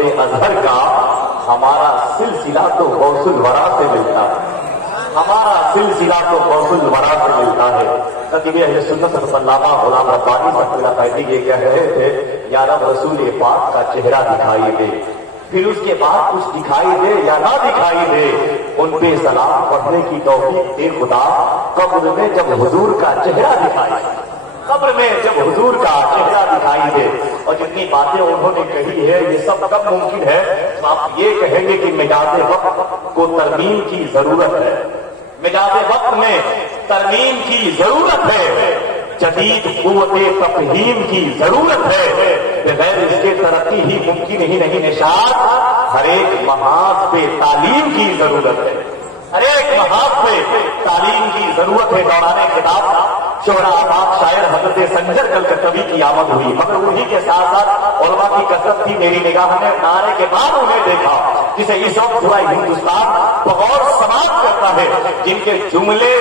मोहब्बत अजहर का हमारा सिलसिला तो गौसुल वरा से मिलता है, हमारा सिलसिला तो गौसुल वरा से मिलता है। खतीब अहले सुन्नत अल्लामा गुलाम रब्बानी सल्लल्लाहु अलैहि वसल्लम ये कह रहे थे, या रब रसूल पाक का चेहरा दिखाई दे, फिर उसके बाद कुछ दिखाई दे या ना दिखाई दे, उन पे सलाम पढ़ने की तौफीक दे खुदा। कब्र में जब हुजूर का चेहरा दिखाई, कब्र में जब हुजूर का चेहरा दिखाई दे। और जितनी बातें उन्होंने कही है ये सब कब मुमकिन है, तो आप ये कहेंगे कि मिजाज वक्त को तरमीम की जरूरत है, मिजाज वक्त में तरमीम की जरूरत है, जदीद कुव्वते तफहीम की जरूरत है, बगैर इसके तरक्की ही मुमकिन ही नहीं निशात। हर एक महाज पे तालीम की जरूरत है, हर एक महाज पे तालीम की जरूरत है। दौरान किताब शोहरा आबाद शायर हजरत संजर कलकत्तवी की आमद हुई, मगर उन्हीं के साथ साथ उलमा की कसरत थी। मेरी निगाह में नारे के बाद उन्हें देखा जिसे इस वक्त पूरा हिंदुस्तान बगौर समाप्त करता है, जिनके जुमले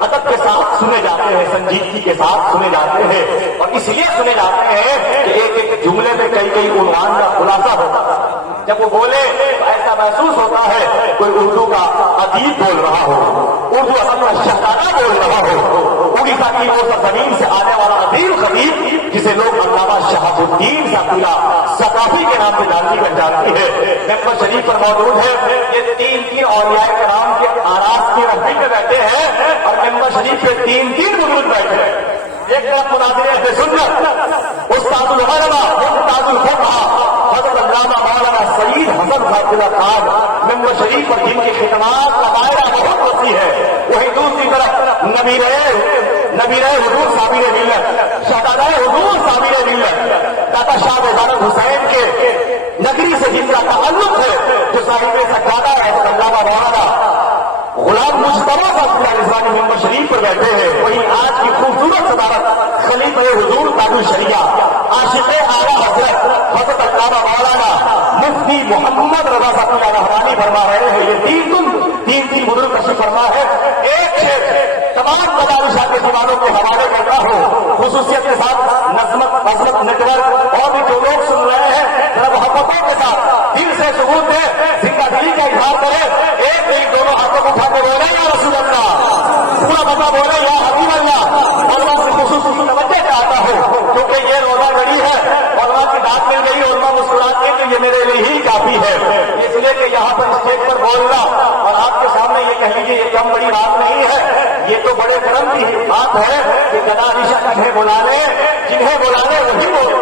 अदब के साथ सुने जाते हैं, संजीदगी के साथ सुने जाते हैं, और इसलिए सुने जाते हैं कि एक एक जुमले में कई कई उन्वान का खुलासा होता है। जब वो बोले तो ऐसा महसूस होता है कोई उर्दू का अदीब बोल रहा हो, उर्दू असल का शहजादा बोल रहा हो, उड़ीसा की वो जमीन से आने वाला अदीब खतीब जिसे लोग अल्लामा शहाबुद्दीन साकिला सकाफी के नाम से जानती है, मेंबर शरीफ पर मौजूद है। ये तीन औलियाए कराम के आरास की रफ्ती में बैठे हैं और मेंबर शरीफ पे तीन बुजुर्ग बैठे हैं। एक तरफ मुनाज़िर अहले सुन्नत उस्तादुल उलमा मुफ्तादुल फुक़हा हज़रत अल्लामा मौलाना सईद हसन साकिला खान मेंबर शरीफ पर जिनकी खिदमत का दायरा बहुत वसी है, वही दूसरी तरफ नबीरे हुजूर साबिर मिल्लत, शहजादा हुजूर साबिर मिल्लत, दादा शाह मुबारक हुसैन के नगरी से जिनका ताल्लुक है, जो साहिब सज्जादा है अल्लामा मौलाना गुलाम मुस्तफा साहब मेंबर शरीफ पर बैठे हैं। वही आज की खूबसूरत सदारत खलीफा हुजूर ताजुल शरिया आशिक़ आला हज़रत अल्लामा मौलाना मुफ्ती मोहम्मद रज़ा साहब रहमानी फरमा रहे हैं। ये तीन बुजुर्ग तशरीफ फरमा है। एक शेर तमाम मदारिस के दीवानों के हवाले करता हूँ, खुसूसियत के साथ नज़मत नेटवर्क और भी जो लोग सुन रहे हैं जरा मोहब्बतों के साथ दिल से सबूत दे, जिंदा दिली का इजहार करे। एक नहीं दोनों हाथों को उठा के बोले या रसूल अल्लाह, पूरा बता बोले या हबीब अल्लाह। और वहां से खुसूसी तवज्जो चाहता हूँ क्योंकि ये रोजा बड़ी है और वहां की बात मिल गई और वहां मुस्कुराते कि ये मेरे लिए ही काफी है, इसलिए कि यहाँ पर स्टेज पर बोलना और आपके सामने ये कह लीजिए ये कम बड़ी बात नहीं है, ये तो बड़े कर्म की बात है कि गदा ऋषा जिन्हें बुलाने वही बोल।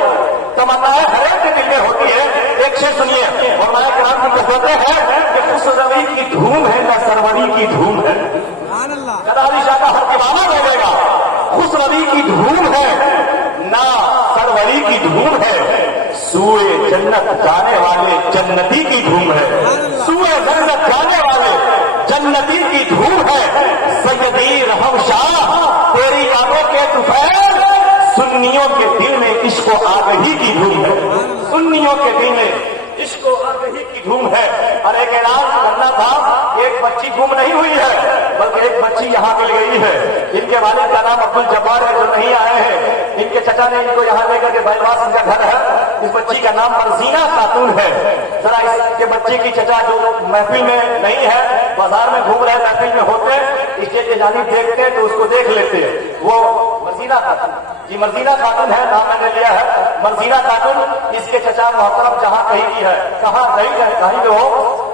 तमन्नाएं हर एक के दिल में होती है। एक शेर सुनिए, और मैं कराम की कसरतें हैं कि खुशरवी की धूम है न सरवरी की धूम है। गदा ऋषा का हर दीवाना बोलेगा खुशरवी की धूम है ना सरवरी की धूम है, सूए जन्नत जाने वाले जन्नती की धूम है, सूए जन्नत जाने वाले जन्नती की धूम है। सैयदी रहम शाह तेरी यादों के तुफैल, सुन्नियों के दिल में इश्क आगही की धूम है, सुन्नियों के दिल में इश्क आगही की धूम है। और एक ऐलान करना था, एक बच्ची गुम नहीं हुई है बल्कि एक बच्ची यहाँ मिल गई है। इनके वालिद का नाम अब्दुल जब्बार है जो नहीं आए हैं, इनके चचा ने इनको यहाँ लेकर के बाईपास इनका घर है। इस बच्ची का नाम मर्जीना खातून है। जरा इसके बच्चे की चचा जो महफिल में नहीं है, बाजार में घूम रहे, महफिल में होते, स्टेज के जानिब देखते तो उसको देख लेते। वो मर्जीना खातून जी, मर्जीना खातून है, नाम मैंने लिया है मर्जीना खातून। इसके चचा मोहतरम जहाँ कहीं की है, कहाँ कहीं पे हो,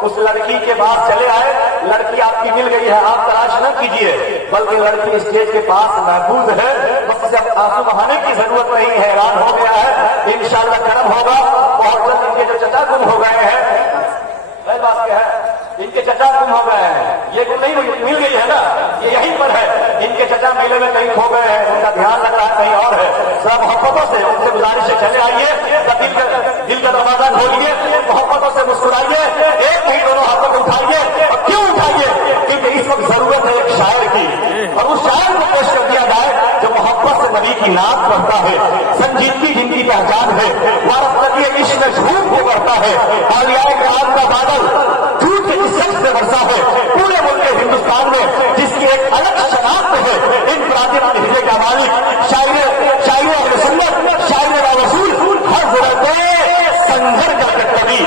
उस लड़की के पास चले आए। लड़की आपकी मिल गई है, आप तलाश न कीजिए, बल्कि लड़की स्टेज के पास महफूज है, बस से आंसू बहाने की जरूरत नहीं है। ऐलान हो गया है, इंशाअल्लाह करम होगा। बहुत जल्द इनके जो चचा गुम हो गए हैं, बात क्या है, इनके चचा गुम हो गए हैं, ये गुम नहीं मिल गई है ना, ये यहीं पर है। इनके चचा मेले में कहीं खो गए हैं, उनका ध्यान लग रहा है कहीं और है। सब मोहब्बतों से उनसे गुजारिश है, चले आइए, दिल का दरवाजा खोलिए, मोहब्बतों से मुस्कुराइए, एक नहीं दोनों हाथों को उठाइए। और क्यों उठाइए? क्योंकि इस वक्त जरूरत है एक शायर की, और उस शायर को पेश कर दिया जाए जो मोहब्बत से नबी की नात पढ़ता है, संजीदगी जिनकी पहचान है, वारफती इश्क में झूठ को बढ़ता है, आलियाए किराम का बादल झूठ के इस शख्स से बरसा है पूरे मुल्क हिंदुस्तान में, जिसकी एक अलग शनाख्त है। इन प्राचीन हिस्से का मालिक शायर अहले सुन्नत, शायर व रसूल, हर जरूरत संघर्ष का कभी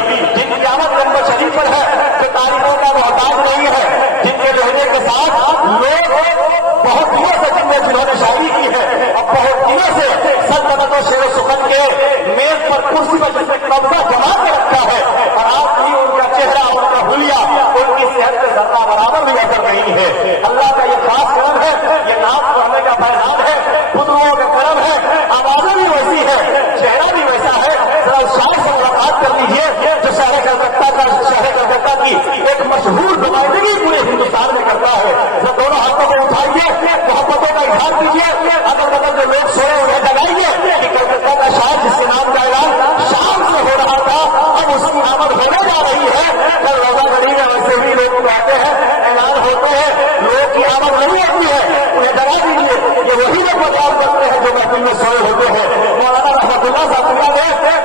शहर कलकत्ता की एक मशहूर नुमाइंदगी पूरे हिंदुस्तान में करता है। जब दोनों हाथों को उठाइए, मोहब्बतों का इजहार कीजिए, अगर बगल जो लोग सोए उन्हें जगाइए कि कलकत्ता का शाह जिसके नाम का ऐलान शाम से हो रहा था, अब उसकी आमद होने जा रही है। कल रोजा गली में वैसे भी लोग कहते हैं, ऐलान होते हैं, लोगों की आमद नहीं होती है, उन्हें जगा दीजिए। ये वही लोग बदलाव करते हैं जो महफिल में सोए होते हैं। मौलाना रहमतुल्लाह साहब ने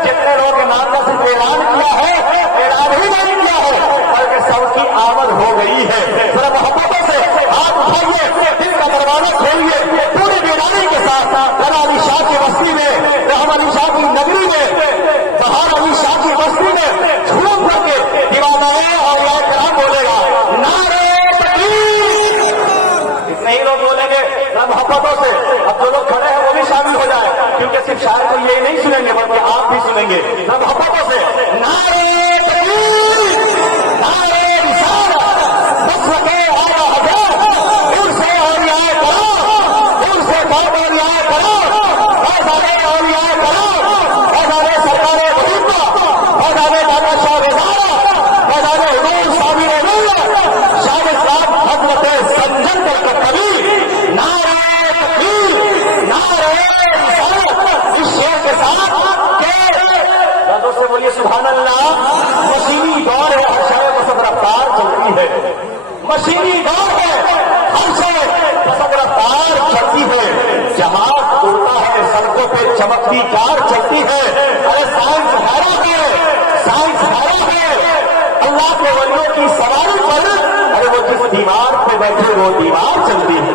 जितने लोगों के नाम का सिर्फ ऐलान किया है, ऐलान ही नहीं किया है, बल्कि सबकी आमद हो गई है। जरा मोहब्बतों से हाथ उठाइए, दिल का दरवाजा खोलिए, पूरी बेदारी के साथ रना अली शाह की बस्ती में, रहमान अली शाह की नगरी में, बहार अली शाह की बस्ती में झूम करके दीवानाए और यार कराम बोलेगा नारे तकबीर। इतने ही लोग बोलेंगे मोहब्बतों से। अब जो लोग खड़े हैं वो भी शामिल हो जाए, क्योंकि सिर्फ शायर को ये नहीं सुनेंगे बल्कि आप भी सुनेंगे। मोहब्बतों से नारे तकबीर, नारे रिसालत, बसके आला हज़रत, उनसे औलियाए करो, उनसे औलियाए करो, फैज़ाने औलियाए करो, फैज़ाने सरकारे वजीफा, फैज़ाने दादा शाह वज़ारा, फैज़ाने हुजूर साबिर मिल्लत, शाह साहब हज़रत संजन कर कबीर। नारे तकबीर, नारे रिसालत, इस शेर के साथ दादों से बोलिए सुभान अल्लाह। मशीनी दौर है, हर शय बसत रफ्तार चलती है। मशीनी दौर है, हर शय बसत रफ्तार चलती है। जहाज उड़ता है, सड़कों पे चमकती कार चलती है। अरे साइंस हैरान है, साइंस हैरान है। अल्लाह के वलियों की सवारी पर, अरे वो जिस दीवार पे बैठे वो दीवार चलती है।